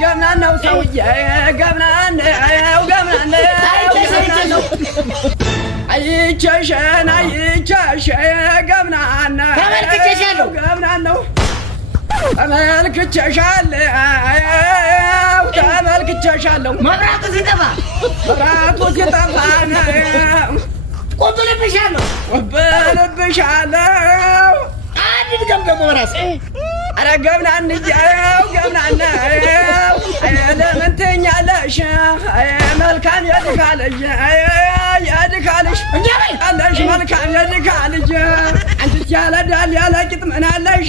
ገምናነው ሰውዬ ገምናነው አይቸሸን ገምናነው ገምናነው ተመልክቼሻለሁ መብራቱ ሲጠፋ ቆብልብሻለሁ አንድ ገምገሞ በራስ ኧረ ገምናንየው ለምን ትኛለሽ መልካም የድካልሽ አለሽ መልካም የድካልሽ አንቺስ ያለ ዳል ያለ ቂጥ ምን አለሽ